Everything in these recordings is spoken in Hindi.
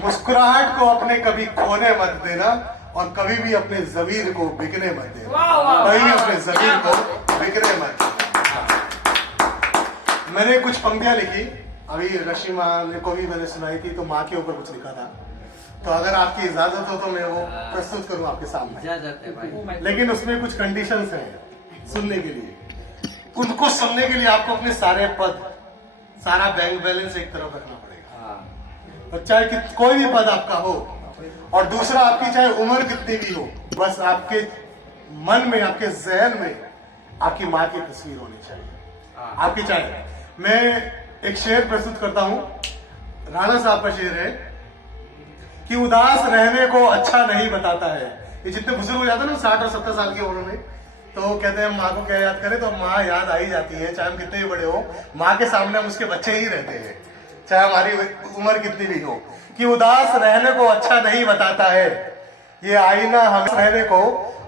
मुस्कुराहट को अपने कभी खोने मत देना और कभी भी अपने जमीर को बिकने मत देना। कभी भी अपने जमीर को बिकने मत देना। मैंने कुछ पंक्तियां लिखी, अभी रशिमा को भी मैंने सुनाई थी, तो माँ के ऊपर कुछ लिखा था, तो अगर आपकी इजाजत हो तो मैं वो प्रस्तुत करूं आपके सामने। इजाजत है भाई। लेकिन उसमें कुछ कंडीशंस हैं सुनने के लिए। उनको सुनने के लिए आपको अपने सारे पद, सारा बैंक बैलेंस एक तरफ रखना पड़ेगा। और चाहे कोई भी पद आपका हो, और दूसरा आपकी चाहे उम्र कितनी भी हो, बस आपके मन में, आपके जहन में आपकी माँ की तस्वीर होनी चाहिए। आपकी चाहे, मैं एक शेर प्रस्तुत करता हूं, राणा साहब का शेर है कि उदास रहने को अच्छा नहीं बताता है। ये जितने बुजुर्ग हो जाते हैं ना 60 और 70 साल की उम्र में, तो कहते हैं माँ को क्या याद करें, तो माँ याद आ ही जाती है। चाहे हम कितने भी बड़े हो, माँ के सामने हम उसके बच्चे ही रहते हैं, चाहे हमारी उम्र कितनी भी हो। कि उदास रहने को अच्छा नहीं बताता है, ये आईना हमें रहने को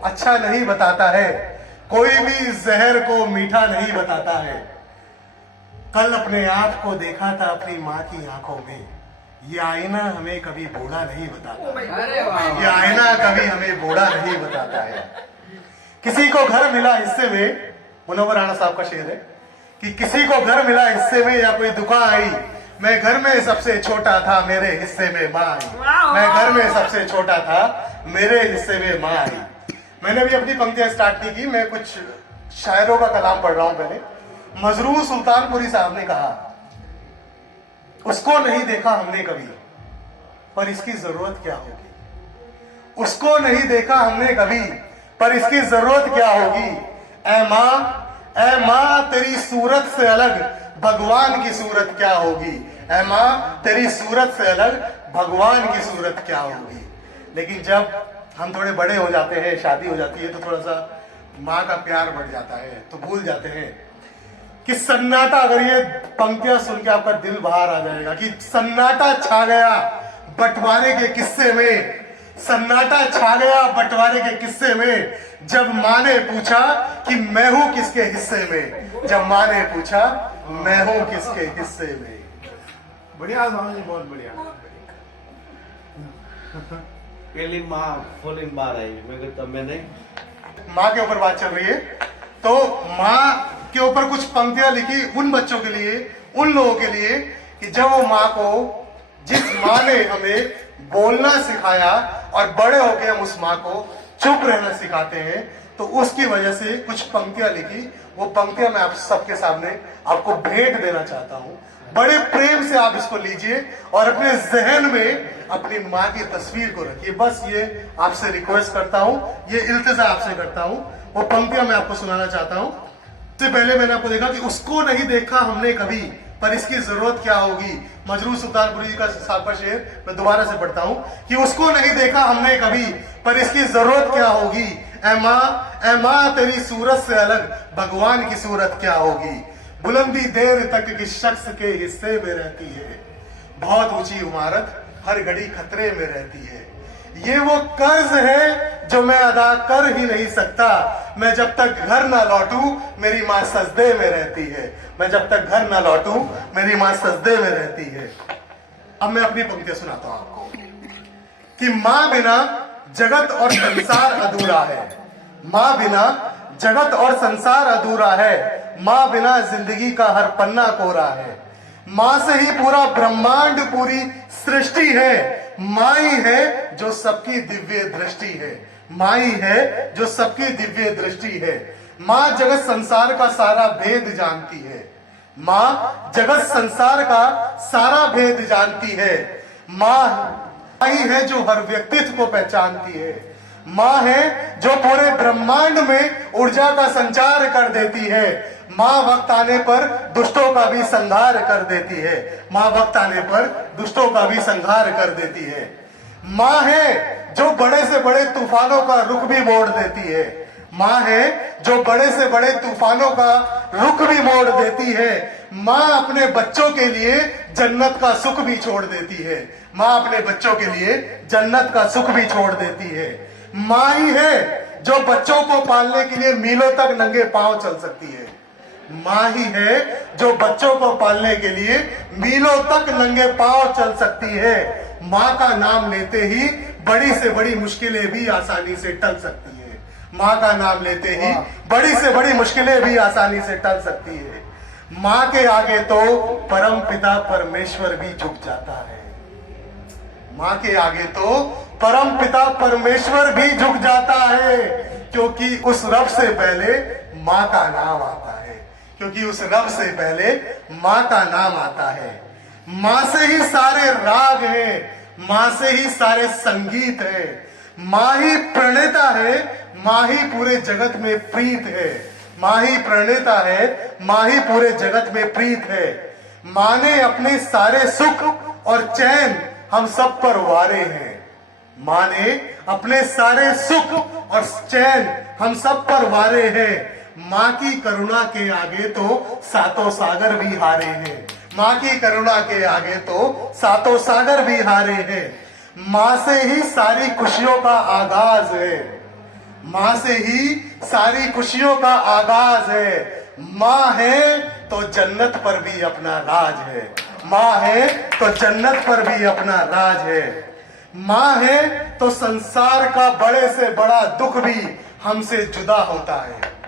अच्छा नहीं बताता है, कोई भी जहर को मीठा नहीं बताता है। कल अपने आप को देखा था अपनी माँ की आंखों में, ये आईना हमें कभी बूढ़ा नहीं बताता। ये आईना कभी हमें बूढ़ा नहीं बताता है। किसी को घर मिला हिस्से में, मुनव्वर राणा साहब का शेर है कि किसी को घर मिला हिस्से में या कोई दुकान आई, मैं घर में सबसे छोटा था मेरे हिस्से में माँ आई। मैं घर में सबसे छोटा था मेरे हिस्से में माँ आई। मैंने भी अपनी पंक्तियां स्टार्ट नहीं की, मैं कुछ शायरों का कलाम पढ़ रहा हूं। पहले मजरूर सुल्तानपुरी साहब ने कहा, उसको नहीं देखा हमने कभी पर इसकी जरूरत क्या होगी। उसको नहीं देखा हमने कभी पर इसकी जरूरत क्या होगी। ऐ माँ तेरी सूरत से अलग भगवान की सूरत क्या होगी। ऐ माँ तेरी सूरत से अलग भगवान की सूरत क्या होगी। लेकिन जब हम थोड़े बड़े हो जाते हैं, शादी हो जाती है, तो थोड़ा सा माँ का प्यार बढ़ जाता है, तो भूल जाते हैं कि सन्नाटा, अगर ये पंक्तियां सुन के आपका दिल बाहर आ जाएगा कि सन्नाटा छा गया बंटवारे के किस्से में। सन्नाटा छा गया बंटवारे के किस्से में, जब माँ ने पूछा कि मैं हूं किसके हिस्से में। जब माँ ने पूछा मैं हूं किसके हिस्से में। बढ़िया स्वामी जी, बहुत बढ़िया। पहली माँ फॉलिंग बार आई, मैं तो मैं नहीं। माँ के ऊपर बात चल रही है, तो माँ के ऊपर कुछ पंक्तियां लिखी उन बच्चों के लिए, उन लोगों के लिए कि जब वो माँ को, जिस माँ ने हमें बोलना सिखाया और बड़े होके हम उस माँ को चुप रहना सिखाते हैं, तो उसकी वजह से कुछ पंक्तियां लिखी। वो पंक्तियां मैं आप सबके सामने आपको भेंट देना चाहता हूं। बड़े प्रेम से आप इसको लीजिए और अपने जहन में अपनी माँ की तस्वीर को रखिए। बस ये आपसे रिक्वेस्ट करता हूं, ये इल्तिजा आपसे करता हूं। वो पंक्तियां मैं आपको सुनाना चाहता हूं। सबसे पहले मैंने आपको देखा कि उसको नहीं देखा हमने कभी पर इसकी जरूरत क्या होगी। मजरूर सुल्तानपुरी का साहब का शेर मैं दोबारा से पढ़ता हूं कि उसको नहीं देखा हमने कभी पर इसकी जरूरत क्या होगी। ऐ माँ तेरी सूरत से अलग भगवान की सूरत क्या होगी। बुलंदी देर तक किस शख्स के हिस्से में रहती है, बहुत ऊंची इमारत हर घड़ी खतरे में रहती है। ये वो कर्ज है जो मैं अदा कर ही नहीं सकता, मैं जब तक घर ना लौटूं मेरी माँ सजदे में रहती है। मैं जब तक घर ना लौटूं मेरी माँ सजदे में रहती है। अब मैं अपनी पंक्तियां सुनाता हूं आपको कि माँ बिना जगत और संसार अधूरा है। माँ बिना जगत और संसार अधूरा है, माँ बिना जिंदगी का हर पन्ना कोरा है। माँ से ही पूरा ब्रह्मांड, पूरी सृष्टि है। माँ ही है जो सबकी दिव्य दृष्टि है। माँ ही है जो सबकी दिव्य दृष्टि है। माँ जगत संसार का सारा भेद जानती है। माँ जगत संसार का सारा भेद जानती है। माँ ही है जो हर व्यक्तित्व को पहचानती है। माँ है जो पूरे ब्रह्मांड में ऊर्जा का संचार कर देती है। माँ वक्त आने पर दुष्टों का भी संहार कर देती है। माँ वक्त आने पर दुष्टों का भी संहार कर देती है। माँ है जो बड़े से बड़े तूफानों का रुख भी मोड़ देती है। माँ है जो बड़े से बड़े तूफानों का रुख भी मोड़ देती है। माँ अपने बच्चों के लिए जन्नत का सुख भी छोड़ देती है। माँ अपने बच्चों के लिए जन्नत का सुख भी छोड़ देती है। माँ ही है जो बच्चों को पालने के लिए मीलों तक नंगे पांव चल सकती है। माँ ही है जो बच्चों को पालने के लिए मीलों तक नंगे पांव चल सकती है। माँ का नाम लेते ही बड़ी से बड़ी मुश्किलें भी आसानी से टल सकती है। माँ का नाम लेते ही बड़ी से बड़ी मुश्किलें भी आसानी से टल सकती है। माँ के आगे तो परम पिता परमेश्वर भी झुक जाता है। माँ के आगे तो परम पिता परमेश्वर भी झुक जाता है, क्योंकि उस रब से पहले माँ का नाम आता है। क्योंकि उस रब से पहले माँ का नाम आता है। माँ से ही सारे राग हैं, माँ से ही सारे संगीत है। माँ ही प्रणेता है, माँ ही पूरे जगत में प्रीत है। माँ ही प्रणेता है, माँ ही पूरे जगत में प्रीत है। माँ ने अपने सारे सुख और चैन हम सब पर वारे हैं। माँ ने अपने सारे सुख और चैन हम सब पर वारे हैं। माँ की करुणा के आगे तो सातों सागर भी हारे हैं। माँ की करुणा के आगे तो सातों सागर भी हारे हैं। माँ से ही सारी खुशियों का आगाज है। माँ से ही सारी खुशियों का आगाज है। माँ है तो जन्नत पर भी अपना राज है। माँ है तो जन्नत पर भी अपना राज है। माँ है तो संसार का बड़े से बड़ा दुख भी हमसे जुदा होता है।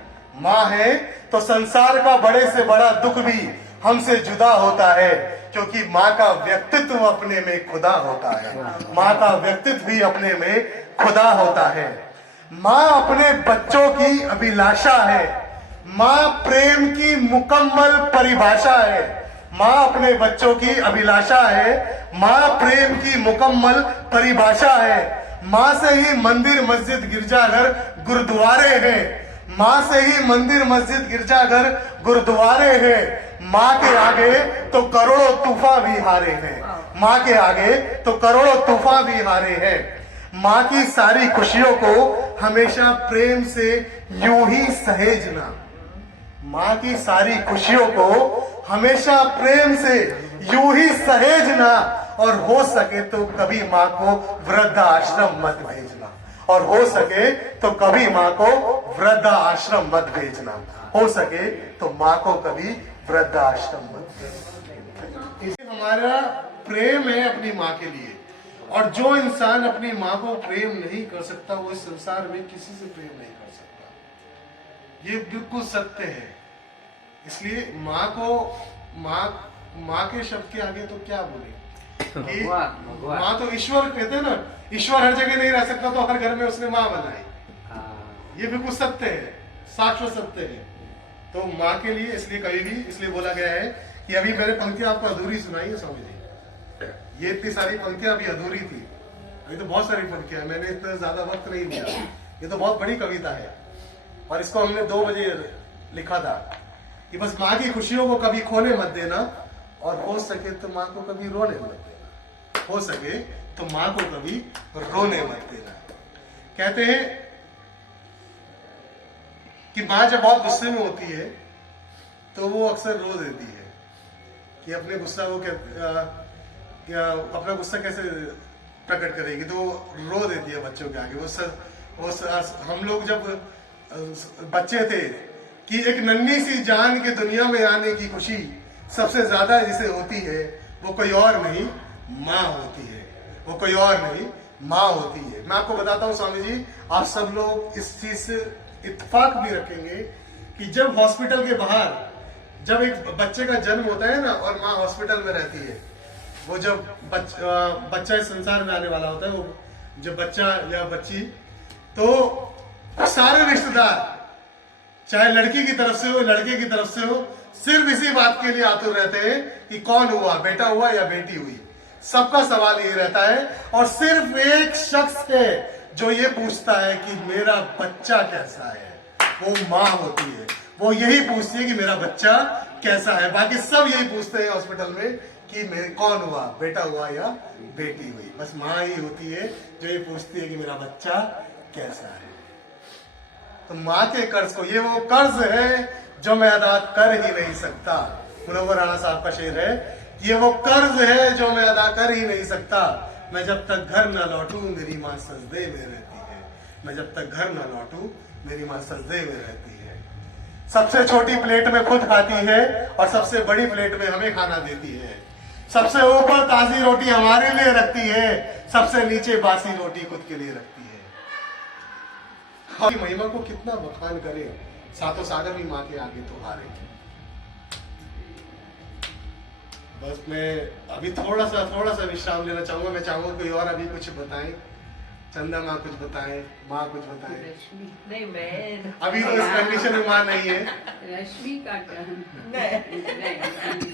माँ है तो संसार का बड़े से बड़ा दुख भी हमसे जुदा होता है, क्योंकि माँ का व्यक्तित्व अपने में खुदा होता है। माँ का व्यक्तित्व भी अपने में खुदा होता है। माँ अपने बच्चों की अभिलाषा है। माँ प्रेम की मुकम्मल परिभाषा है। माँ अपने बच्चों की अभिलाषा है। माँ प्रेम की मुकम्मल परिभाषा है। माँ से ही मंदिर मस्जिद गिरजाघर गुरुद्वारे हैं। माँ से ही मंदिर मस्जिद गिरजाघर गुरुद्वारे हैं। माँ के आगे तो करोड़ों तूफा भी हारे हैं। माँ के आगे तो करोड़ों तूफा भी हारे हैं। माँ की सारी खुशियों को हमेशा प्रेम से यूं ही सहेजना। माँ की सारी खुशियों को हमेशा प्रेम से यूं ही सहेजना, और हो सके तो कभी माँ को वृद्धाश्रम मत भेजना। और हो सके तो कभी माँ को वृद्धाश्रम मत भेजना। हो सके तो माँ को कभी वृद्धाश्रम मत भेजना। इसे हमारा प्रेम है अपनी माँ के लिए, और जो इंसान अपनी माँ को प्रेम नहीं कर सकता वो इस संसार में किसी से प्रेम नहीं कर सकता। ये बिल्कुल सत्य है। इसलिए माँ को माँ के शब्द के आगे तो क्या बोले कि माँ तो ईश्वर कहते हैं ना, ईश्वर हर जगह नहीं रह सकता तो हर घर में उसने माँ बनाई। ये बिल्कुल सत्य है, शाश्वत सत्य है। तो माँ के लिए इसलिए कभी भी इसलिए बोला गया है कि अभी मैंने पंक्तियां आपको अधूरी सुनाई है स्वामी जी। ये इतनी सारी पंक्तियां अभी अधूरी थी। अभी तो बहुत सारी पंक्तियां, मैंने इतना ज्यादा वक्त नहीं दिया। ये तो बहुत बड़ी कविता है, और इसको हमने 2 बजे लिखा था कि बस माँ की खुशियों को कभी खोने मत देना, और हो सके तो माँ को कभी रोने मत देना। हो सके तो माँ को कभी रोने मत देना। कहते हैं कि माँ जब बहुत गुस्से में होती है तो वो अक्सर रो देती है कि अपने गुस्सा वो क्या अपना गुस्सा कैसे प्रकट करेगी, तो रो देती है बच्चों के आगे। हम लोग जब बच्चे थे कि एक नन्ही सी जान के दुनिया में आने की खुशी सबसे ज्यादा जिसे होती है वो कोई और नहीं माँ होती है। वो कोई और नहीं माँ होती है। मैं आपको बताता हूँ स्वामी जी, आप सब लोग इस चीज से इत्तेफाक भी रखेंगे कि जब हॉस्पिटल के बाहर जब एक बच्चे का जन्म होता है ना और माँ हॉस्पिटल में रहती है, वो जब बच्चा इस संसार में आने वाला होता है, वो जब बच्चा या बच्ची, तो सारे रिश्तेदार चाहे लड़की की तरफ से हो लड़के की तरफ से हो सिर्फ इसी बात के लिए आतुर रहते हैं कि कौन हुआ, बेटा हुआ या बेटी हुई। सबका सवाल ये रहता है, और सिर्फ एक शख्स है जो ये पूछता है कि मेरा बच्चा कैसा है, वो माँ होती है। वो यही पूछती है कि मेरा बच्चा कैसा है। बाकी सब यही पूछते हैं हॉस्पिटल में कि मेरे कौन हुआ, बेटा हुआ या बेटी हुई। बस माँ ही होती है जो ये पूछती है कि मेरा बच्चा कैसा है। तो माँ के कर्ज को, ये वो कर्ज है जो मैं अदा कर ही नहीं सकता। मुनव्वर राणा साहब का शेर है, ये वो कर्ज है जो मैं अदा कर ही नहीं सकता। मैं जब तक घर न लौटूं मेरी माँ सजदे में रहती है। मैं जब तक घर न लौटूं मेरी माँ सजदे में रहती है। सबसे छोटी प्लेट में खुद खाती है और सबसे बड़ी प्लेट में हमें खाना देती है। सबसे ऊपर ताजी रोटी हमारे लिए रखती है, सबसे नीचे बासी रोटी खुद के लिए रखती है। और महिमा को कितना बखान करे, सातों सागर भी माँ के आगे तो हारे। बस मैं अभी थोड़ा सा विश्राम लेना चाहूंगा। मैं चाहूंगा कोई और अभी कुछ बताएं। चंदा माँ कुछ बताएं, माँ कुछ बताएं। रश्मि नहीं, मैं अभी तो इस कंडीशन में माँ नहीं है। रश्मि का कहना नहीं